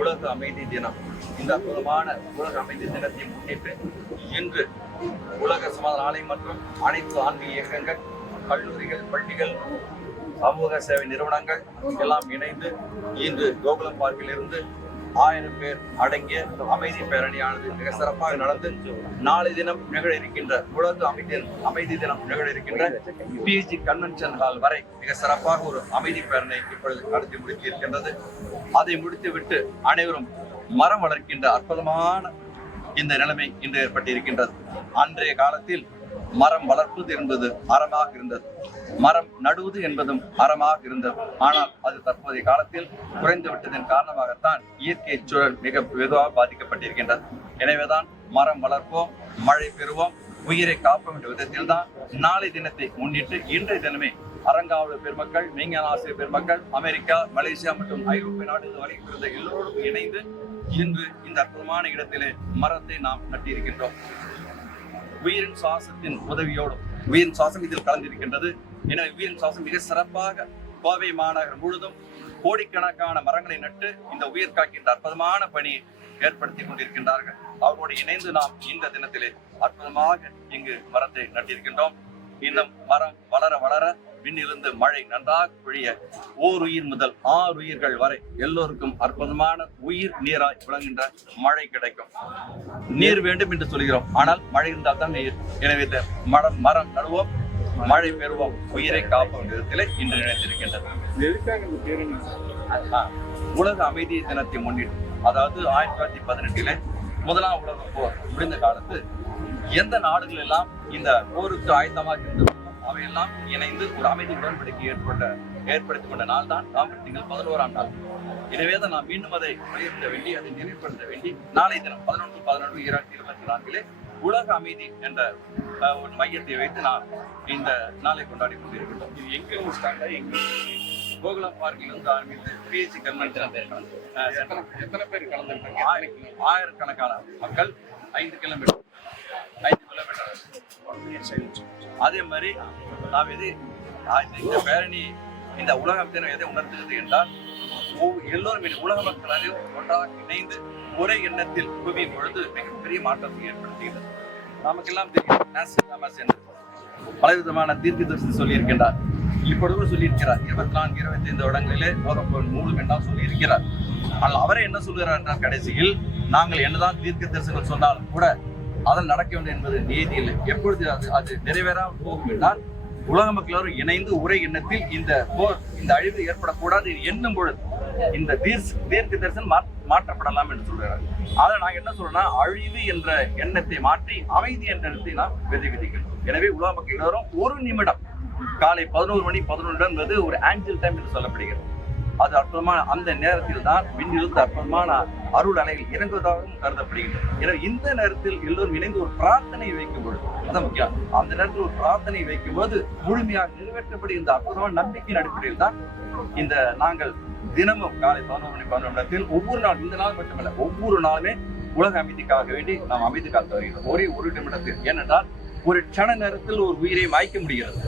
உலக அமைதி தினம். இந்த அற்புதமான உலக அமைதி தினத்தை முன்னிட்டு இன்று உலக சமாதான ஆணையம் மற்றும் அனைத்து ஆன்மீக இயக்கங்கள், கல்லூரிகள், பள்ளிகள், சமூக சேவை நிறுவனங்கள் எல்லாம் இணைந்து இன்று கோகுலம் பார்க்கில் இருந்து 1000 பேர் அடங்கிய அமைதி பேரணியானது மிக சிறப்பாக நடந்து நாளை தினம் நிகழ இருக்கின்ற உலக அமைதி தினம் நிகழ இருக்கின்ற பிஜி கன்வென்ஷன் ஹால் வரை மிக சிறப்பாக ஒரு அமைதி பேரணி இப்பொழுது நடத்தி முடிக்க இருக்கின்றது. அதை முடித்துவிட்டு அனைவரும் மரம் வளர்க்கின்ற அற்புதமான இந்த நிலைமை இன்று ஏற்பட்டிருக்கின்றது. அன்றைய காலத்தில் மரம் வளர்ப்பது என்பது அறமாக இருந்தது, மரம் நடுவது என்பதும் அறமாக இருந்தது. ஆனால் அது தற்போதைய காலத்தில் குறைந்து விட்டதன் காரணமாகத்தான் இயற்கை சூழல் மிக வெகுவாக பாதிக்கப்பட்டிருக்கின்றது. எனவேதான் மரம் வளர்ப்போம், மழை பெறுவோம், உயிரை காப்போம் என்ற விதத்தில் தான் நாளை தினத்தை முன்னிட்டு இன்றைய தினமே அறங்காவலர் பெருமக்கள், விஞ்ஞான ஆசிரியர் பெருமக்கள், அமெரிக்கா, மலேசியா மற்றும் ஐரோப்பிய நாடுகள் வரை இருந்த எல்லோரும் இணைந்து இன்று இந்த அற்புதமான இடத்திலே மரத்தை நாம் நட்டிருக்கின்றோம். உயிரின் சுவாசத்தின் உதவியோடும் உயிரின் சுவாசம் இதில் கலந்திருக்கின்றது. எனவே உயிரின் சுவாசம் மிக சிறப்பாக கோவை மாநகரம் முழுதும் கோடிக்கணக்கான மரங்களை நட்டு இந்த உயிர் காக்கின்ற அற்புதமான பணியை ஏற்படுத்தி கொண்டிருக்கின்றார்கள். அவரோடு இணைந்து நாம் இந்த தினத்திலே அற்புதமாக இங்கு மரத்தை நட்டிருக்கின்றோம். இன்னும் மரம் வளர வளர விண்ணிலிருந்து மழை நன்றாக பொழிய ஓர் உயிர் முதல் 6 உயிர்கள் வரை எல்லோருக்கும் அற்புதமான உயிர் நீராய் விளங்குகின்ற மழை கிடைக்கும். நீர் வேண்டும் என்று சொல்கிறோம், ஆனால் மழை இருந்தால் தான் நீர். எனவே மரம் நடுவோம், மழை பெறுவோம், உயிரை காப்போம் விதத்திலே இன்று நினைத்திருக்கின்றது. உலக அமைதி தினத்தை முன்னிட்டு, அதாவது 1918 முதலாம் உலக போர் முடிந்த காலத்து எந்த நாடுகள் எல்லாம் இந்த போருக்கு ஆயத்தமாக இருந்தது அவையெல்லாம் இணைந்து ஒரு அமைதி உடன்படிக்கை ஏற்படுத்திக் கொண்ட நாள் தான் நவம்பர் திங்கள் 11ஆம் நாள். எனவேதான் நாம் மீண்டும் அதை வலியுறுத்த வேண்டி, அதை நினைவுபடுத்த வேண்டி நாளை தினம் 11/11/2024 உலக அமைதி என்ற ஒரு மையத்தை வைத்து நாம் இந்த நாளை கொண்டாடி கொண்டிருக்கின்றோம். இது எங்க ஸ்டாண்டா எங்க கோகுலம் பார்க்கில் இருந்து ஆரம்பித்து பிஎஸ்சி கன்வென்ஷன் எத்தனை பேர் கலந்துருக்காங்க? ஆயிரக்கணக்கான மக்கள் 5 கிலோமீட்டர். அதே மாதிரி நாம் இந்த பேரணி, இந்த உலகம் தினம் எதை உணர்த்துகிறது என்றால், எல்லோரும் உலக மக்கள் அனைவரும் ஒன்றாக இணைந்து ஒரே எண்ணத்தில் குவியும் பொழுது மிகப்பெரிய மாற்றத்தை ஏற்படுத்துகிறது. நமக்கெல்லாம் தெரியும், பலவிதமான தீர்க்க தரிசனம் சொல்லியிருக்கின்றார். இப்பொழுது சொல்லியிருக்கிறார் 24-25 வருடங்களிலே உலகம் மூடும் என்றால் சொல்லியிருக்கிறார். ஆனால் அவரே என்ன சொல்கிறார் என்றால், கடைசியில் நாங்கள் என்னதான் தீர்க்க தரிசனம் சொன்னாலும் கூட அதன் நடக்க வேண்டும் என்பது நீதி இல்லை. எப்பொழுது அது நிறைவேறாமல் போகும் என்றால், உலக மக்களோரும் இணைந்து ஒரே எண்ணத்தில் இந்த போர், இந்த அழிவு ஏற்படக்கூடாது எண்ணும் பொழுது இந்த தீர்க்க தரிசனம் மாற்றப்படலாம் என்று சொல்கிறார். அதை நாங்கள் என்ன சொல்றோம்னா, அழிவு என்ற எண்ணத்தை மாற்றி அமைதி என்ற எண்ணத்தை நாம் விதிக்கிறோம். எனவே உலக மக்கள் எல்லோரும் ஒரு நிமிடம், காலை 11 மணி 11 நிமிடம் என்பது ஒரு ஆஞ்சல் டைம் என்று சொல்லப்படுகிறது. அது அற்புதமான அந்த நேரத்தில் தான் விண்ணிலிருந்து அற்புதமான அருள் அலைகள் இறங்குவதாகவும் கருதப்படுகின்றது. எனவே இந்த நேரத்தில் எல்லோரும் இணைந்து ஒரு பிரார்த்தனை வைக்கும் பொழுது, அதான் முக்கியம், அந்த நேரத்தில் ஒரு பிரார்த்தனை வைக்கும் போது முழுமையாக நிறைவேற்றப்படுகின்ற அற்புதமான நம்பிக்கையின் அடிப்படையில் தான் இந்த நாங்கள் தினமும் காலை 11 மணி 11 நிமிடத்தில் ஒவ்வொரு நாள், இந்த நாள் மட்டுமல்ல ஒவ்வொரு நாளுமே உலக அமைதிக்காக வேண்டி நாம் அமைதி காத்து வருகிறோம். ஒரே ஒரு நிமிடத்தில். ஏனென்றால் ஒரு கண நேரத்தில் ஒரு உயிரை மாய்க்க முடிகிறது,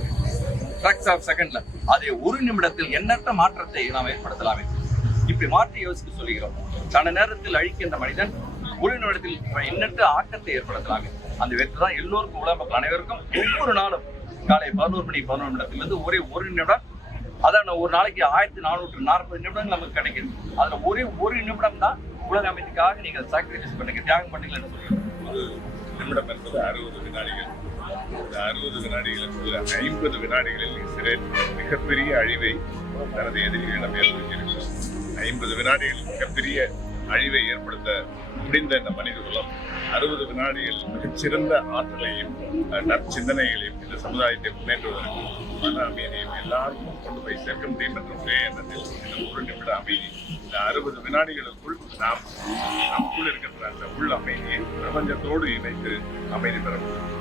ஃபிராக்ஷன் ஆஃப் செகண்ட்ல. அதே ஒரு நிமிடத்தில் எண்ணற்ற மாற்றத்தை நாம் ஏற்படுத்தலாமே. இப்படி மாற்றி யோசித்து சொல்கிறோம். கண நேரத்தில் அழிக்கின்ற மனிதன் ஒரு நிமிடத்தில் எண்ணற்ற ஆக்கத்தை ஏற்படுத்தலாமே. அந்த விதத்தில் தான் எல்லோருக்கும், உலக மக்கள் அனைவருக்கும் ஒவ்வொரு நாளும் காலை 11 மணி 11 நிமிடத்திலிருந்து ஒரே ஒரு நிமிடம், அதான் ஒரு நாளைக்கு 1440 நிமிடங்கள் நமக்கு கிடைக்குது. அதுல ஒரே ஒரு நிமிடம் தான் உலக அமைதிக்காக நீங்கள் சாக்ரிஃபைஸ் பண்ணுங்க, தியாகம் பண்ணுங்கன்னு சொல்லிடுறோம். ஒரு நிமிடம் என்பது 60 வினாடிகள். இந்த 60 வினாடிகள் என்பது 50 வினாடிகளில் இஸ்ரேல் மிகப்பெரிய அழிவை தனது எதிரிகளிடம் ஏற்படுத்தியிருக்கிறது. 50 வினாடிகளில் மிகப்பெரிய அழிவை ஏற்படுத்த முடிந்த இந்த மனித குலம் 60 வினாடிகள் மிகச்சிறந்த ஆற்றலையும் நற்சிந்தனைகளையும் இந்த சமுதாயத்தை முன்னேற்றுவதற்கு மன அமைதியும் எல்லாருக்கும் கொண்டு போய் சேர்க்க முடியும் என்ற ஒரே எண்ணத்தில் இந்த 1 நிமிட அமைதி, இந்த 60 வினாடிகளுக்குள் நாம் நமக்குள் இருக்கின்ற அந்த உள் அமைதியை பிரபஞ்சத்தோடு இணைத்து அமைதி பெற முடியும்.